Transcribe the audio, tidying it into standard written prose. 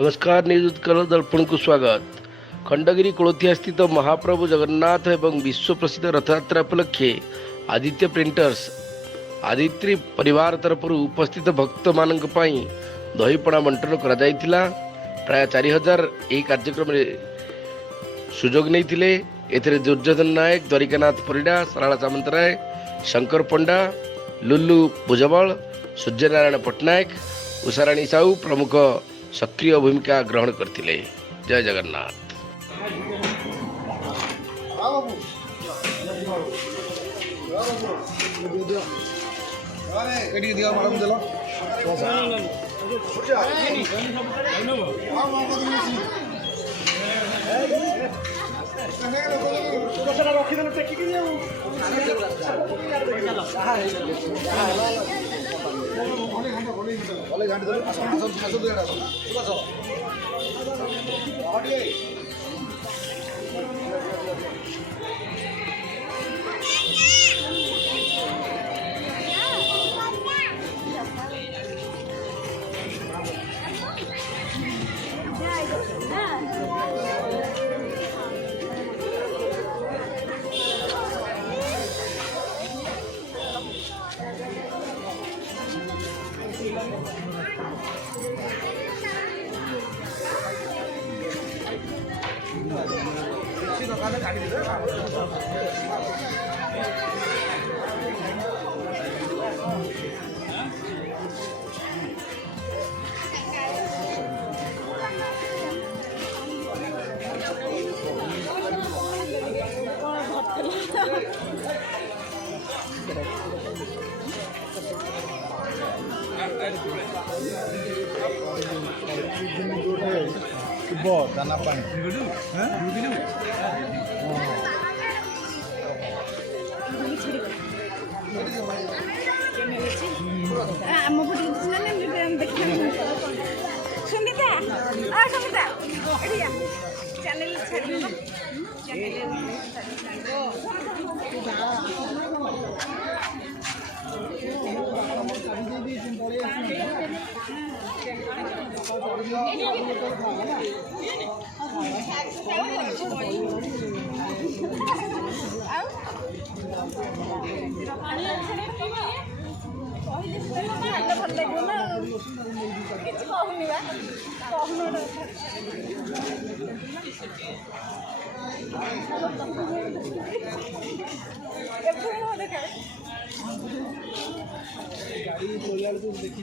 नमस्कार। न्यूज उत्कल दर्पण को स्वागत। खंडगिरी कोलोथिया स्थित महाप्रभु जगन्नाथ एवं विश्व प्रसिद्ध रथयात्रा उपलक्षे आदित्य प्रिंटर्स आदित्रि परिवार तरफ उपस्थित भक्त मान दहीपणा बंटन कर प्राय 4000 यह कार्यक्रम सुजोग नहीं। दुर्योधन नायक, द्वारिकानाथ परिडा, सारला सामंतराय, शंकर पंडा, लुल्लू भुजबल, सूर्यनारायण पट्टनायक, उषाराणी साहू प्रमुख सक्रिय भूमिका ग्रहण करथिले। जय जगन्नाथ। दाना पानी गाड़ी देखी